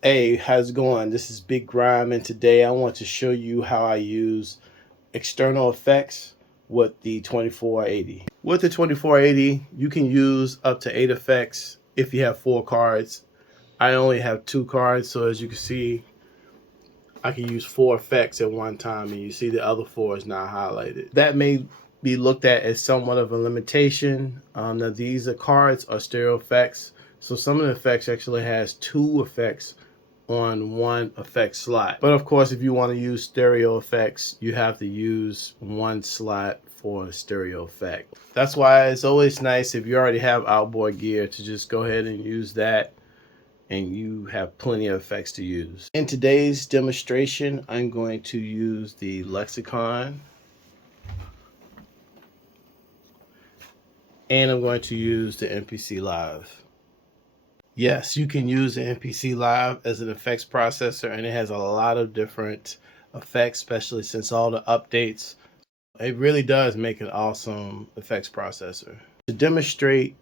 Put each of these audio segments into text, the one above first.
Hey, how's it going? This is Big Grime, and today I want to show you how I use external effects with the 2480. With the 2480, you can use up to 8 effects if you have 4 cards. I only have 2 cards, so as you can see, I can use 4 effects at one time, and you see the other 4 is not highlighted. That may be looked at as somewhat of a limitation. Now these cards are stereo effects, so some of the effects actually has 2 effects on one effect slot. But of course, if you want to use stereo effects, you have to use one slot for a stereo effect. That's why it's always nice if you already have outboard gear to just go ahead and use that, and you have plenty of effects to use. In today's demonstration, I'm going to use the lexicon, and I'm going to use the mpclive. Yes, you can use the mpclive as an effects processor, and it has a lot of different effects, especially since all the updates. It really does make an awesome effects processor. To demonstrate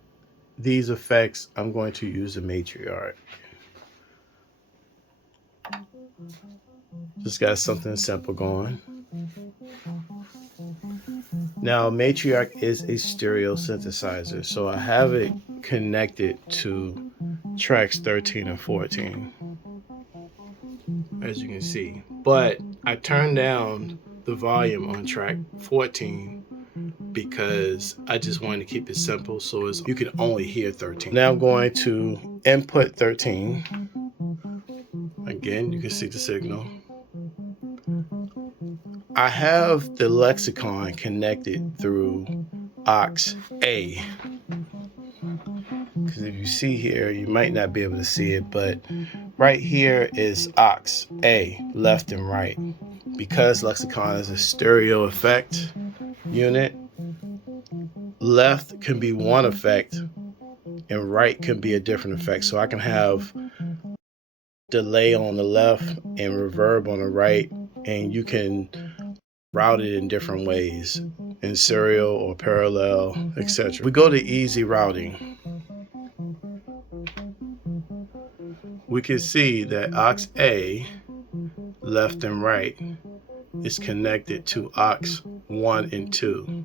these effects, I'm going to use a matriarch. Just got something simple going. Now, matriarch is a stereo synthesizer, so I have it connected to tracks 13 and 14, as you can see. But I turned down the volume on track 14 because I just wanted to keep it simple, so you can only hear 13. Now I'm going to input 13. Again, you can see the signal. I have the lexicon connected through aux A. Because if you see here, you might not be able to see it, but right here is aux A, left and right. Because lexicon is a stereo effect unit, left can be one effect and right can be a different effect. So I can have delay on the left and reverb on the right, and you can route it in different ways, in serial or parallel, etc. We go to easy routing. We can see that aux A, left and right, is connected to aux 1 and 2.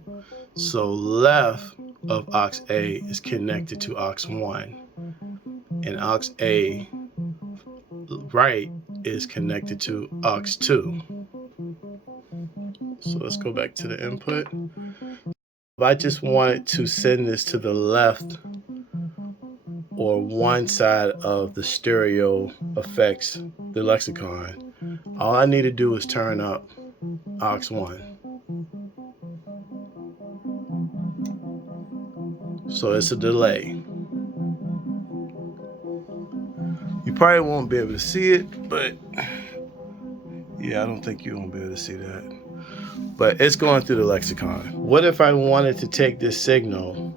So left of aux A is connected to aux 1, and aux A right is connected to aux 2. So let's go back to the input. If I just wanted to send this to the left or one side of the stereo effects, the lexicon, all I need to do is turn up aux 1. So it's a delay. You probably won't be able to see it, but yeah, I don't think you won't be able to see that. But it's going through the lexicon. What if I wanted to take this signal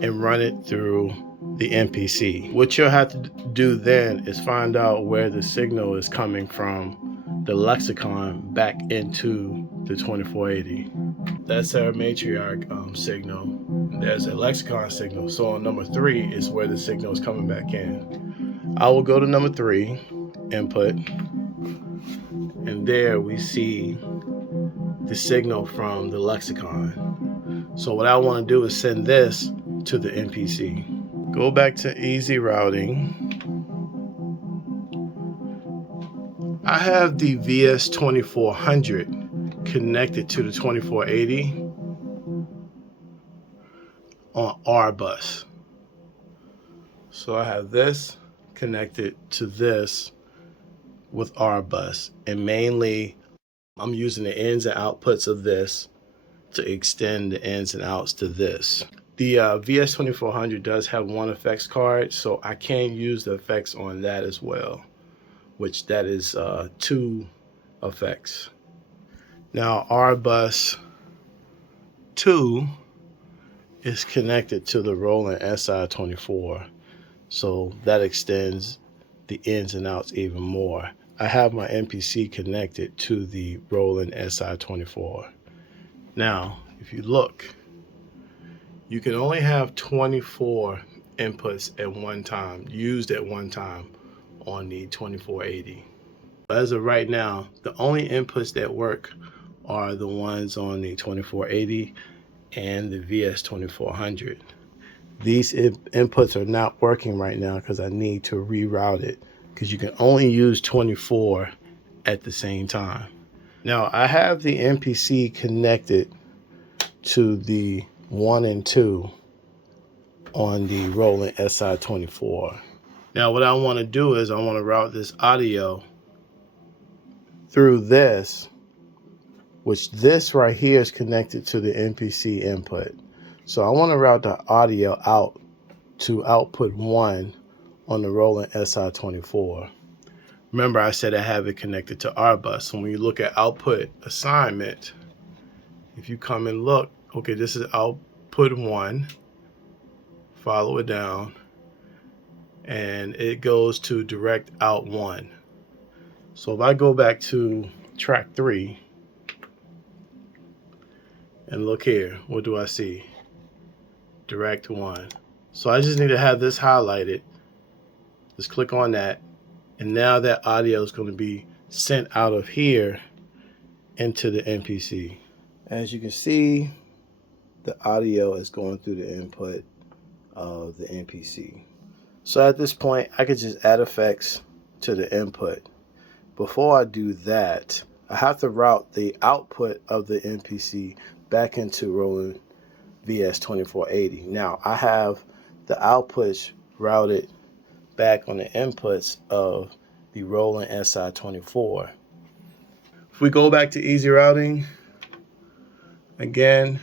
and run it through the MPC? What you'll have to do then is find out where the signal is coming from the lexicon back into the 2480. That's our matriarch signal. There's a lexicon signal. So on number 3 is where the signal is coming back in. I will go to number 3, input, and there we see the signal from the lexicon. So what I want to do is send this to the MPC. Go back to easy routing. I have the vs-2400 connected to the 2480 on rbus. So I have this connected to this with rbus, and mainly I'm using the ins and outputs of this to extend the ins and outs to this. The vs-2400 does have one effects card, so I can use the effects on that as well, which that is 2 effects. Now rbus 2 is connected to the Roland si-24, so that extends the ins and outs even more. I have my MPC connected to the Roland si-24. Now, if you look, you can only have 24 inputs at one time, used at one time on the 2480. As of right now, the only inputs that work are the ones on the 2480 and the vs-2400. These inputs are not working right now because I need to reroute it, because you can only use 24 at the same time. Now I have the MPC connected to the 1 and 2 on the Roland si-24. Now what I want to do is I want to route this audio through this, which this right here is connected to the MPC input. So I want to route the audio out to output 1 on the Roland si-24. Remember, I said I have it connected to rbus. So when you look at output assignment, if you come and look, okay, this is output 1, follow it down, and it goes to direct out 1. So if I go back to track 3 and look here, what do I see? Direct 1. So I just need to have this highlighted. Just click on that, and now that audio is going to be sent out of here into the MPC. As you can see, the audio is going through the input of the MPC. So at this point, I could just add effects to the input. Before I do that, I have to route the output of the MPC back into Roland vs-2480. Now I have the outputs routed back on the inputs of the Roland si-24. If we go back to easy routing, again,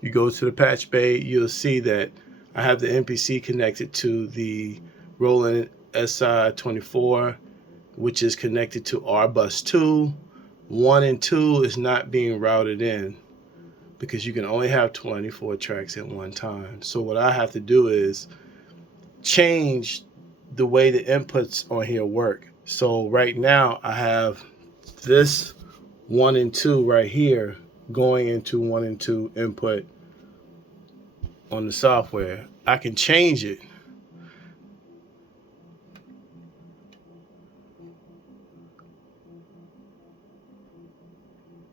you go to the patch bay, you'll see that I have the MPC connected to the Roland si-24, which is connected to rbus 2. 1 and 2 is not being routed in because you can only have 24 tracks at one time. So what I have to do is change the way the inputs on here work. So right now I have this 1 and 2 right here going into 1 and 2 input on the software. I can change it.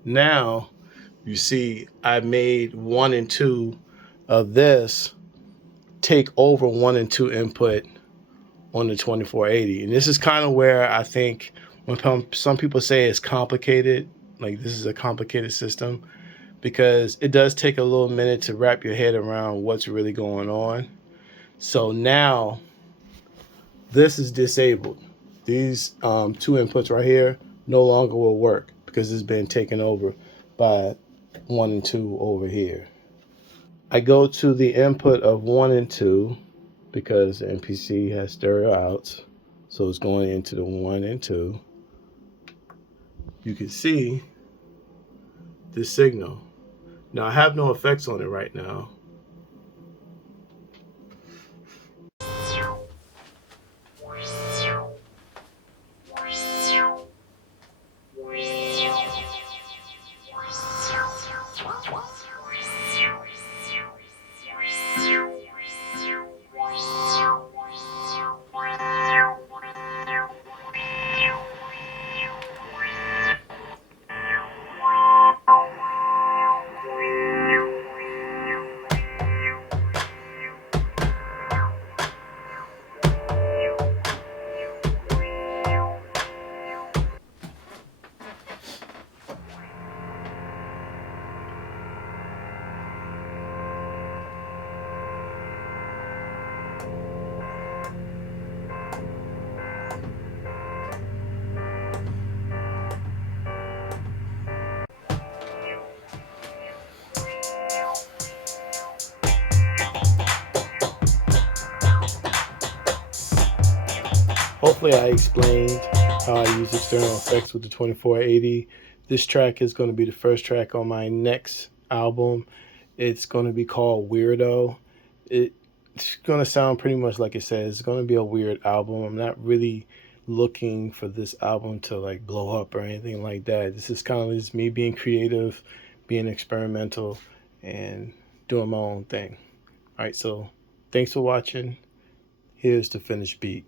Now you see I made 1 and 2 of this take over 1 and 2 input on the 2480. And this is kind of where I think when some people say it's complicated, like this is a complicated system, because it does take a little minute to wrap your head around what's really going on. So now this is disabled. These 2 inputs right here no longer will work because it's been taken over by 1 and 2 over here. I go to the input of 1 and 2 because the MPC has stereo outs, so it's going into the 1 and 2. You can see this signal. Now I have no effects on it right now. Hopefully I explained how I use external effects with the 2480. This track is going to be the first track on my next album. It's going to be called Weirdo. It's going to sound pretty much like it says. It's going to be a weird album. I'm not really looking for this album to like blow up or anything like that. This is kind of just me being creative, being experimental, and doing my own thing. All right, so thanks for watching. Here's the finished beat.